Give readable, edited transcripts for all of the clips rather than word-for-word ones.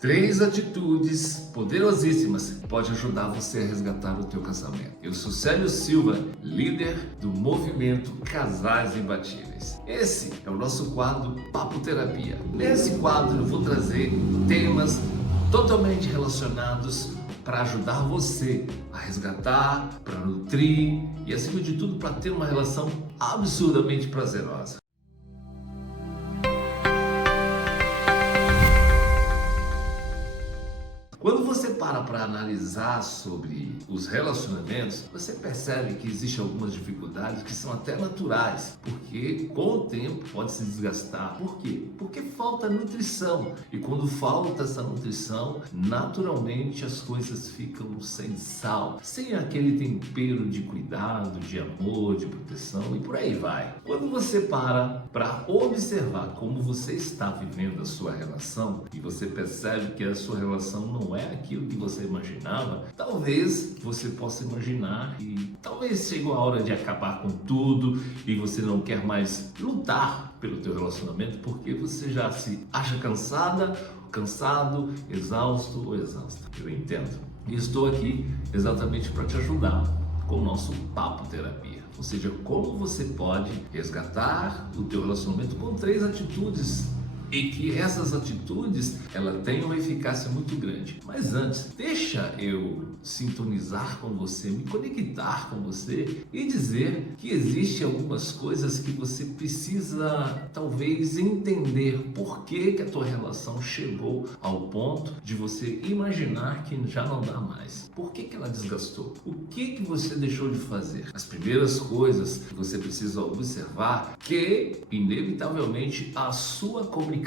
3 atitudes poderosíssimas que podem ajudar você a resgatar o teu casamento. Eu sou Célio Silva, líder do movimento Casais Imbatíveis. Esse é o nosso quadro Papo Terapia. Nesse quadro eu vou trazer temas totalmente relacionados para ajudar você a resgatar, para nutrir e, acima de tudo, para ter uma relação absurdamente prazerosa. Quando você para analisar sobre os relacionamentos, você percebe que existem algumas dificuldades que são até naturais, porque com o tempo pode se desgastar. Por quê? Porque falta nutrição. E quando falta essa nutrição, naturalmente as coisas ficam sem sal, sem aquele tempero de cuidado, de amor, de proteção e por aí vai. Quando você para observar como você está vivendo a sua relação e você percebe que a sua relação não é aquilo que você imaginava, talvez você possa imaginar que talvez chegou a hora de acabar com tudo e você não quer mais lutar pelo teu relacionamento porque você já se acha cansado, exausto ou exausta. Eu entendo. E estou aqui exatamente para te ajudar com o nosso Papo Terapia. Ou seja, como você pode resgatar o teu relacionamento com 3 atitudes e que essas atitudes ela tem uma eficácia muito grande. Mas antes, deixa eu sintonizar com você, me conectar com você e dizer que existem algumas coisas que você precisa talvez entender por que a tua relação chegou ao ponto de você imaginar que já não dá mais. Por que ela desgastou? O que você deixou de fazer? As primeiras coisas que você precisa observar que inevitavelmente a sua comunicação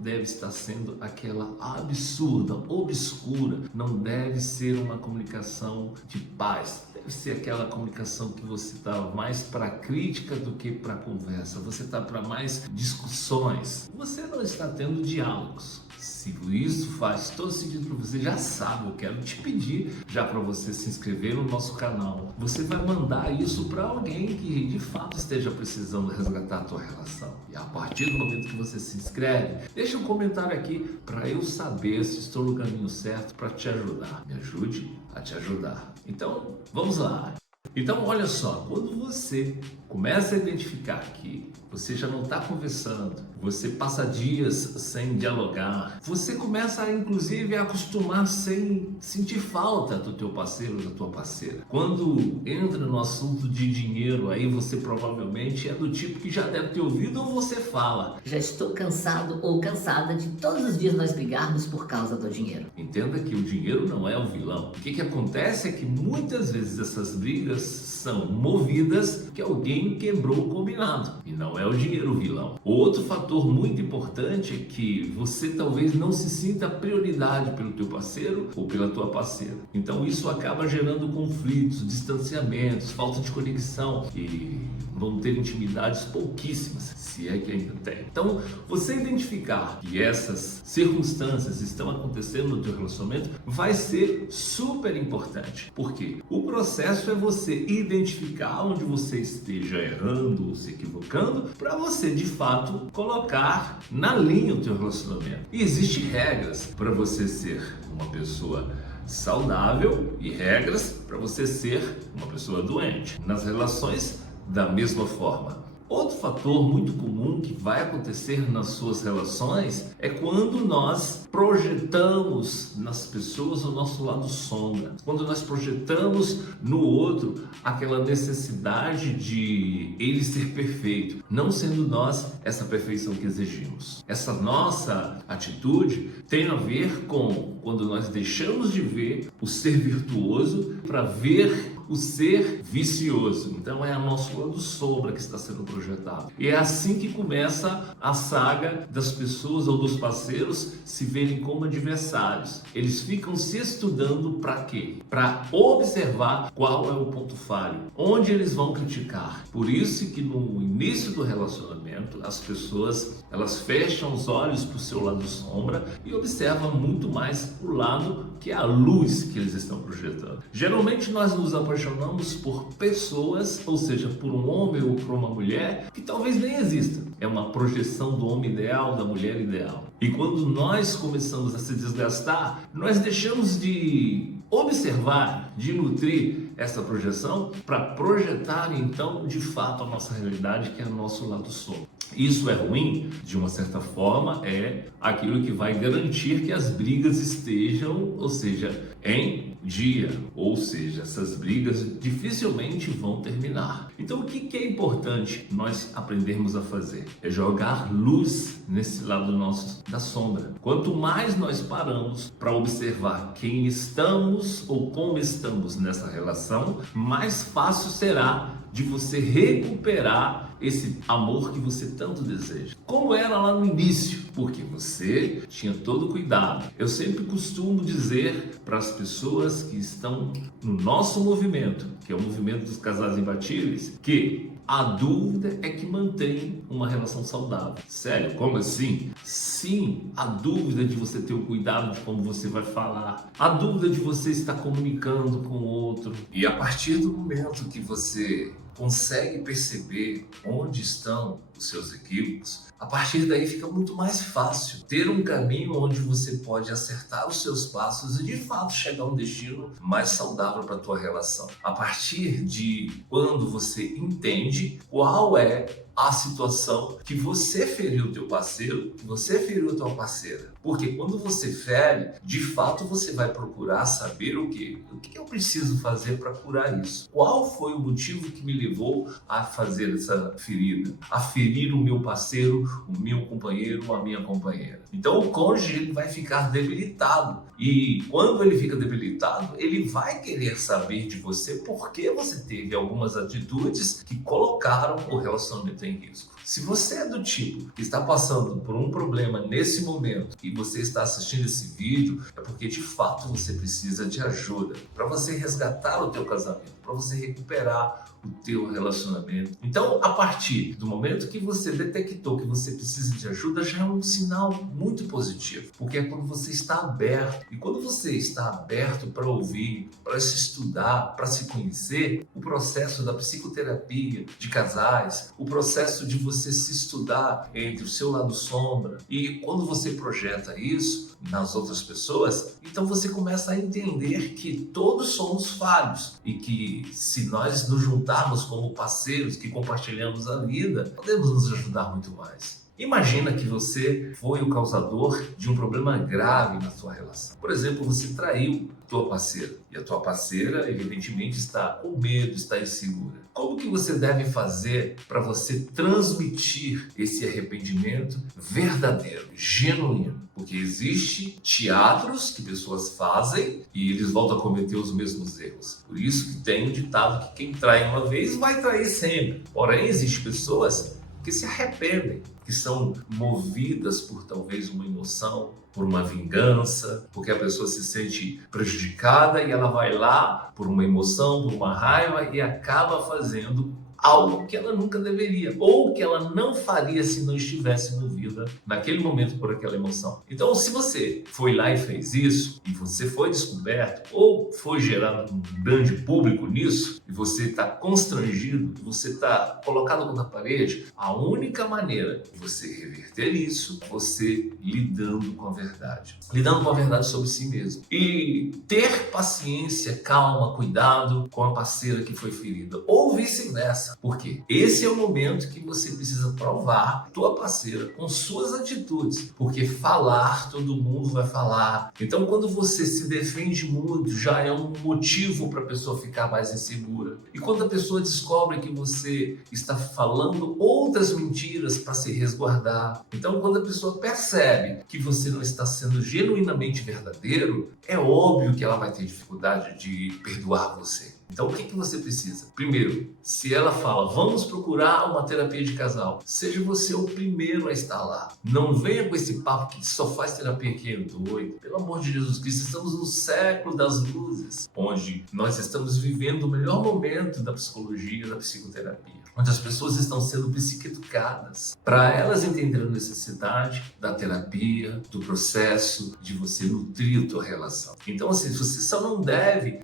deve estar sendo aquela absurda, obscura. Não deve ser uma comunicação de paz. Deve ser aquela comunicação que você está mais para crítica do que para conversa. Você está para mais discussões. Você não está tendo diálogos. Se isso faz todo sentido para você, já sabe, eu quero te pedir já para você se inscrever no nosso canal. Você vai mandar isso para alguém que de fato esteja precisando resgatar a tua relação. E a partir do momento que você se inscreve, deixa um comentário aqui para eu saber se estou no caminho certo para te ajudar. Me ajude a te ajudar. Então, vamos lá. Então, olha só, quando você começa a identificar que você já não está conversando, você passa dias sem dialogar, você começa inclusive a acostumar sem sentir falta do teu parceiro ou da tua parceira. Quando entra no assunto de dinheiro, aí você provavelmente é do tipo que já deve ter ouvido ou você fala: já estou cansado ou cansada de todos os dias nós brigarmos por causa do dinheiro. Entenda que o dinheiro não é o vilão. O que acontece é que muitas vezes essas brigas são movidas que alguém quebrou o combinado e não é o dinheiro o vilão. Outro fator muito importante é que você talvez não se sinta prioridade pelo teu parceiro ou pela tua parceira. Então isso acaba gerando conflitos, distanciamentos, falta de conexão e vão ter intimidades pouquíssimas, se é que ainda tem. Então, você identificar que essas circunstâncias estão acontecendo no teu relacionamento vai ser super importante. Por quê? O processo é você identificar onde você esteja errando ou se equivocando para você, de fato, colocar na linha o teu relacionamento. E existem regras para você ser uma pessoa saudável e regras para você ser uma pessoa doente. Nas relações, da mesma forma. Outro fator muito comum que vai acontecer nas suas relações é quando nós projetamos nas pessoas o nosso lado sombra. Quando nós projetamos no outro aquela necessidade de ele ser perfeito, não sendo nós essa perfeição que exigimos. Essa nossa atitude tem a ver com quando nós deixamos de ver o ser virtuoso para ver o ser vicioso. Então é o nosso lado sombra que está sendo projetado. E é assim que começa a saga das pessoas ou dos parceiros se verem como adversários. Eles ficam se estudando para quê? Para observar qual é o ponto falho, onde eles vão criticar. Por isso que no início do relacionamento as pessoas elas fecham os olhos para o seu lado sombra e observam muito mais o lado que é a luz que eles estão projetando. Geralmente nós nos apaixonamos por pessoas, ou seja, por um homem ou por uma mulher que talvez nem exista. É uma projeção do homem ideal, da mulher ideal. E quando nós começamos a se desgastar, nós deixamos de observar, de nutrir essa projeção para projetar então de fato a nossa realidade, que é o nosso lado sombra. Isso é ruim? De uma certa forma, é aquilo que vai garantir que as brigas estejam, ou seja, em dia, ou seja, essas brigas dificilmente vão terminar. Então, o que é importante nós aprendermos a fazer? É jogar luz nesse lado nosso da sombra. Quanto mais nós paramos para observar quem estamos ou como estamos nessa relação, mais fácil será de você recuperar esse amor que você tanto deseja. Como era lá no início, porque você tinha todo o cuidado. Eu sempre costumo dizer para as pessoas que estão no nosso movimento, que é o movimento dos casais imbatíveis, que a dúvida é que mantém uma relação saudável. Sério, como assim? Sim, a dúvida de você ter o cuidado de como você vai falar, a dúvida de você estar comunicando com o outro. E a partir do momento que você consegue perceber onde estão os seus equívocos, a partir daí fica muito mais fácil ter um caminho onde você pode acertar os seus passos e de fato chegar a um destino mais saudável para a tua relação. A partir de quando você entende qual é a situação que você feriu o teu parceiro, que você feriu a tua parceira. Porque quando você fere, de fato você vai procurar saber o que eu preciso fazer para curar isso. Qual foi o motivo que me levou a fazer essa ferida? A ferir o meu parceiro, o meu companheiro, a minha companheira. Então o cônjuge ele vai ficar debilitado. E quando ele fica debilitado, ele vai querer saber de você por que você teve algumas atitudes que colocaram o relacionamento em risco. Se você é do tipo que está passando por um problema nesse momento e você está assistindo esse vídeo, é porque de fato você precisa de ajuda para você resgatar o teu casamento, para você recuperar o teu relacionamento. Então, a partir do momento que você detectou que você precisa de ajuda, já é um sinal muito positivo, porque é quando você está aberto. E quando você está aberto para ouvir, para se estudar, para se conhecer, o processo da psicoterapia de casais, o processo de você se estudar entre o seu lado sombra, e quando você projeta isso nas outras pessoas, então você começa a entender que todos somos falhos e que se nós nos juntarmos como parceiros que compartilhamos a vida, podemos nos ajudar muito mais. Imagina que você foi o causador de um problema grave na sua relação. Por exemplo, você traiu tua parceira e a tua parceira evidentemente está com medo, está insegura. Como que você deve fazer para você transmitir esse arrependimento verdadeiro, genuíno? Porque existe teatros que pessoas fazem e eles voltam a cometer os mesmos erros. Por isso que tem um ditado que quem trai uma vez vai trair sempre. Porém, existem pessoas que se arrependem, que são movidas por talvez uma emoção, por uma vingança, porque a pessoa se sente prejudicada e ela vai lá por uma emoção, por uma raiva e acaba fazendo algo que ela nunca deveria, ou que ela não faria se não estivesse envolvida naquele momento por aquela emoção. Então, se você foi lá e fez isso, e você foi descoberto, ou foi gerado um grande público nisso, e você está constrangido, você está colocado contra a parede, a única maneira de você reverter isso é você lidando com a verdade. Lidando com a verdade sobre si mesmo. E ter paciência, calma, cuidado com a parceira que foi ferida, ou vice-versa. Porque esse é o momento que você precisa provar tua parceira com suas atitudes. Porque falar, todo mundo vai falar. Então, quando você se defende muito, já é um motivo para a pessoa ficar mais insegura. E quando a pessoa descobre que você está falando outras mentiras para se resguardar. Então, quando a pessoa percebe que você não está sendo genuinamente verdadeiro, é óbvio que ela vai ter dificuldade de perdoar você. Então, o que você precisa? Primeiro, se ela fala, vamos procurar uma terapia de casal, seja você o primeiro a estar lá. Não venha com esse papo que só faz terapia quem é doido. Pelo amor de Jesus Cristo, estamos no século das luzes, onde nós estamos vivendo o melhor momento da psicologia e da psicoterapia. onde as pessoas estão sendo psicoeducadas para elas entenderem a necessidade da terapia, do processo de você nutrir a tua relação. Então, assim, você só não deve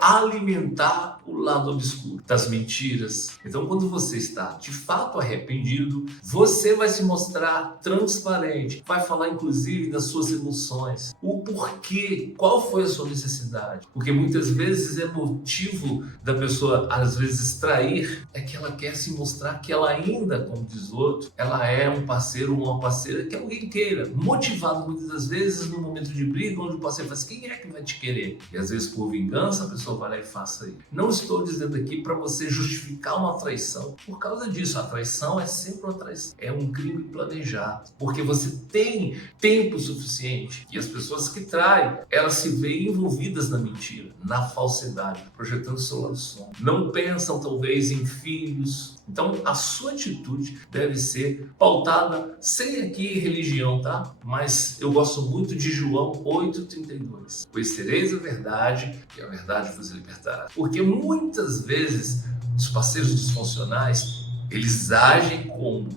alimentar o lado obscuro das mentiras. Então, quando você está de fato arrependido, você vai se mostrar transparente, vai falar inclusive das suas emoções, o porquê, qual foi a sua necessidade. Porque muitas vezes é motivo da pessoa, às vezes, trair, é que ela quer se mostrar que ela ainda, como diz o outro, ela é um parceiro ou uma parceira que alguém queira, motivado muitas das vezes no momento de briga, onde o parceiro fala assim, quem é que vai te querer? E às vezes por vingança a pessoa vai lá e faça isso. Não estou dizendo aqui para você justificar uma traição por causa disso. A traição é sempre uma traição, é um crime planejado, porque você tem tempo suficiente e as pessoas que traem, elas se veem envolvidas na mentira, na falsidade, projetando seu lado sombrio. Não pensam talvez em filhos. Então a sua atitude deve ser pautada, sem aqui religião, tá? Mas eu gosto muito de João 8,32. Conhecereis a verdade e a verdade vos libertará. Porque muitas vezes os parceiros disfuncionais, eles agem como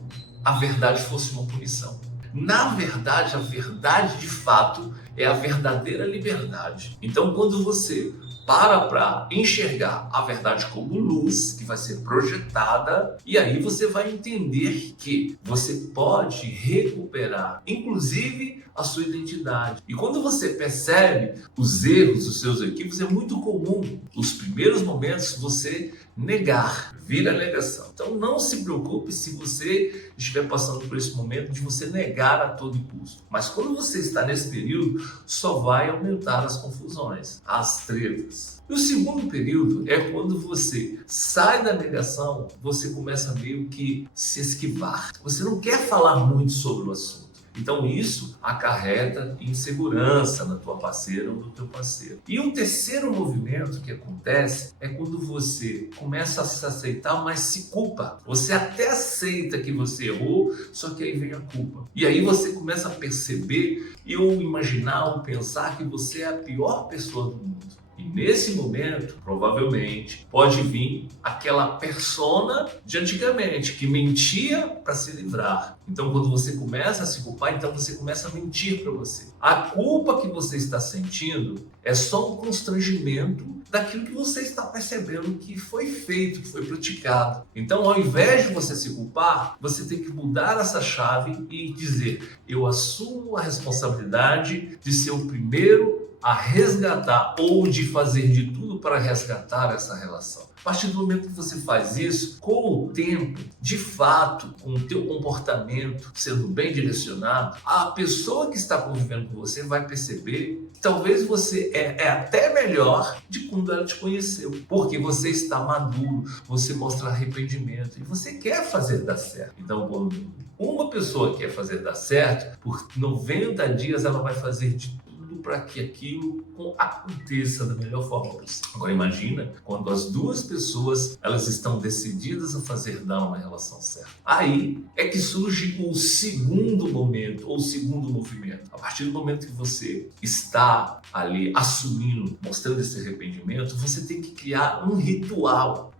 a verdade fosse uma punição. Na verdade, a verdade de fato é a verdadeira liberdade. Então quando você para enxergar a verdade como luz que vai ser projetada, e aí você vai entender que você pode recuperar, inclusive, a sua identidade. E quando você percebe os erros, os seus equívocos, é muito comum, os primeiros momentos, você negar, vira negação. Então não se preocupe se você estiver passando por esse momento de você negar a todo custo. Mas quando você está nesse período, só vai aumentar as confusões, as tretas. E o segundo período é quando você sai da negação, você começa meio que se esquivar. Você não quer falar muito sobre o assunto. Então isso acarreta insegurança na tua parceira ou no teu parceiro. E o terceiro movimento que acontece é quando você começa a se aceitar, mas se culpa. Você até aceita que você errou, só que aí vem a culpa. E aí você começa a perceber ou imaginar ou pensar que você é a pior pessoa do mundo. E nesse momento, provavelmente, pode vir aquela persona de antigamente, que mentia para se livrar. Então, quando você começa a se culpar, então você começa a mentir para você. A culpa que você está sentindo é só um constrangimento daquilo que você está percebendo que foi feito, que foi praticado. Então, ao invés de você se culpar, você tem que mudar essa chave e dizer, eu assumo a responsabilidade de ser o primeiro a resgatar ou de fazer de tudo para resgatar essa relação. A partir do momento que você faz isso, com o tempo, de fato, com o teu comportamento sendo bem direcionado, a pessoa que está convivendo com você vai perceber que talvez você é até melhor de quando ela te conheceu, porque você está maduro, você mostra arrependimento e você quer fazer dar certo. Então, quando uma pessoa quer fazer dar certo, por 90 dias ela vai fazer de para que aquilo aconteça da melhor forma possível. Agora imagina quando as duas pessoas elas estão decididas a fazer dar uma relação certa. Aí é que surge o segundo momento, ou o segundo movimento. A partir do momento que você está ali assumindo, mostrando esse arrependimento, você tem que criar um ritual.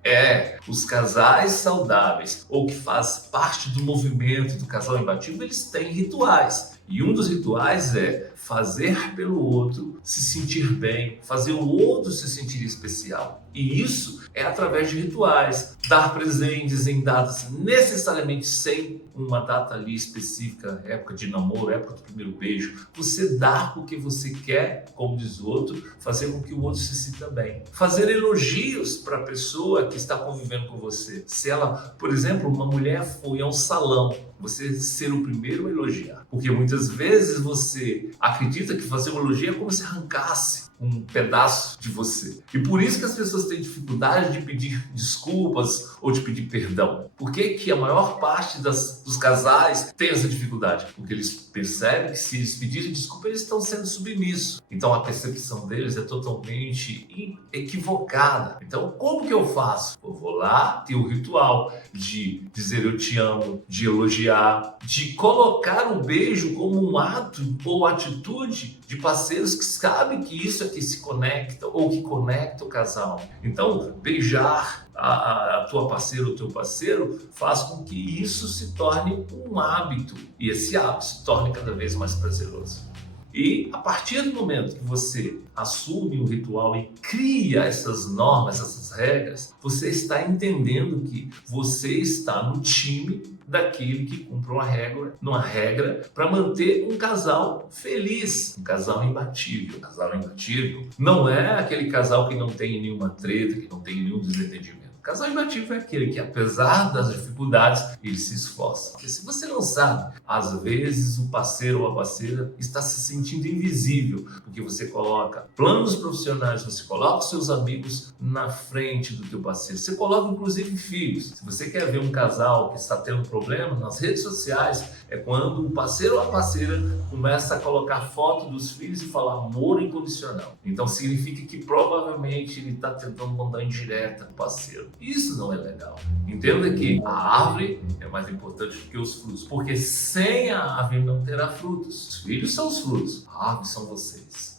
Os casais saudáveis, ou que faz parte do movimento do casal imbatível, eles têm rituais. E um dos rituais é fazer pelo outro se sentir bem, fazer o outro se sentir especial. E isso é através de rituais, dar presentes em datas necessariamente sem uma data ali específica, época de namoro, época do primeiro beijo. Você dar porque você quer, como diz o outro, fazer com que o outro se sinta bem. Fazer elogios para a pessoa que está convivendo com você. Se ela, por exemplo, uma mulher foi a um salão, você ser o primeiro a elogiar. Porque muitas vezes você acredita que fazer um elogio é como se arrancasse um pedaço de você. E por isso que as pessoas têm dificuldade de pedir desculpas ou de pedir perdão. Por que a maior parte dos casais tem essa dificuldade? Porque eles percebem que se eles pedirem desculpa, eles estão sendo submissos. Então a percepção deles é totalmente equivocada. Então como que eu faço? Eu vou lá, tenho o ritual de dizer eu te amo, de elogiar, de colocar um beijo vejo como um ato ou atitude de parceiros que sabem que isso é que se conecta ou que conecta o casal. Então, beijar a tua parceira ou teu parceiro faz com que isso se torne um hábito e esse hábito se torne cada vez mais prazeroso. E a partir do momento que você assume o ritual e cria essas normas, essas regras, você está entendendo que você está no time daquele que cumpre uma regra para manter um casal feliz, um casal imbatível. Um casal imbatível não é aquele casal que não tem nenhuma treta, que não tem nenhum desentendimento. Casal imbatível é aquele que, apesar das dificuldades, ele se esforça. Porque se você não sabe, às vezes o parceiro ou a parceira está se sentindo invisível, porque você coloca planos profissionais, você coloca os seus amigos na frente do teu parceiro. Você coloca, inclusive, filhos. Se você quer ver um casal que está tendo problema nas redes sociais, é quando o parceiro ou a parceira começa a colocar foto dos filhos e falar amor incondicional. Então significa que provavelmente ele está tentando mandar indireta para o parceiro. Isso não é legal. Entenda que a árvore é mais importante do que os frutos, porque sem a árvore não terá frutos. Os filhos são os frutos, a árvore são vocês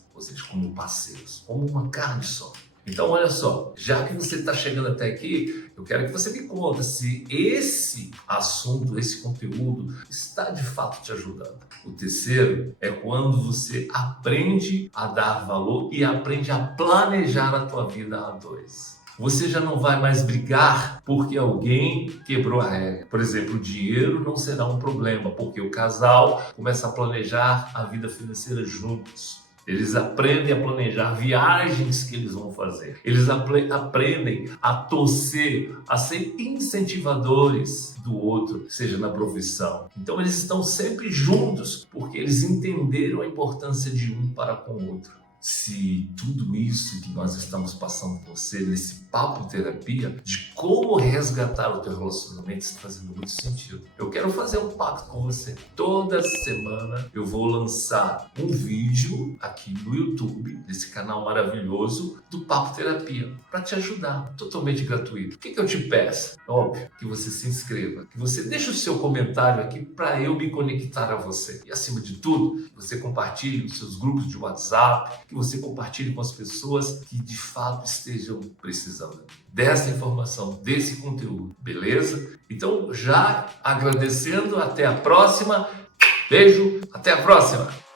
como parceiros, como uma carne só. Então, olha só, já que você está chegando até aqui, eu quero que você me conte se esse assunto, esse conteúdo está de fato te ajudando. O terceiro é quando você aprende a dar valor e aprende a planejar a tua vida a dois. Você já não vai mais brigar porque alguém quebrou a regra. Por exemplo, o dinheiro não será um problema, porque o casal começa a planejar a vida financeira juntos. Eles aprendem a planejar viagens que eles vão fazer. Eles aprendem a torcer, a ser incentivadores do outro, seja na profissão. Então eles estão sempre juntos, porque eles entenderam a importância de um para com o outro. Se tudo isso que nós estamos passando com você nesse papo terapia de como resgatar o teu relacionamento está fazendo muito sentido, eu quero fazer um pacto com você. Toda semana eu vou lançar um vídeo aqui no YouTube, desse canal maravilhoso do Papo Terapia, para te ajudar, totalmente gratuito. O que eu te peço? Óbvio, que você se inscreva, que você deixe o seu comentário aqui para eu me conectar a você. E acima de tudo, que você compartilhe nos seus grupos de WhatsApp, que você compartilhe com as pessoas que de fato estejam precisando dessa informação, desse conteúdo, beleza? Então, já agradecendo, até a próxima. Beijo, até a próxima!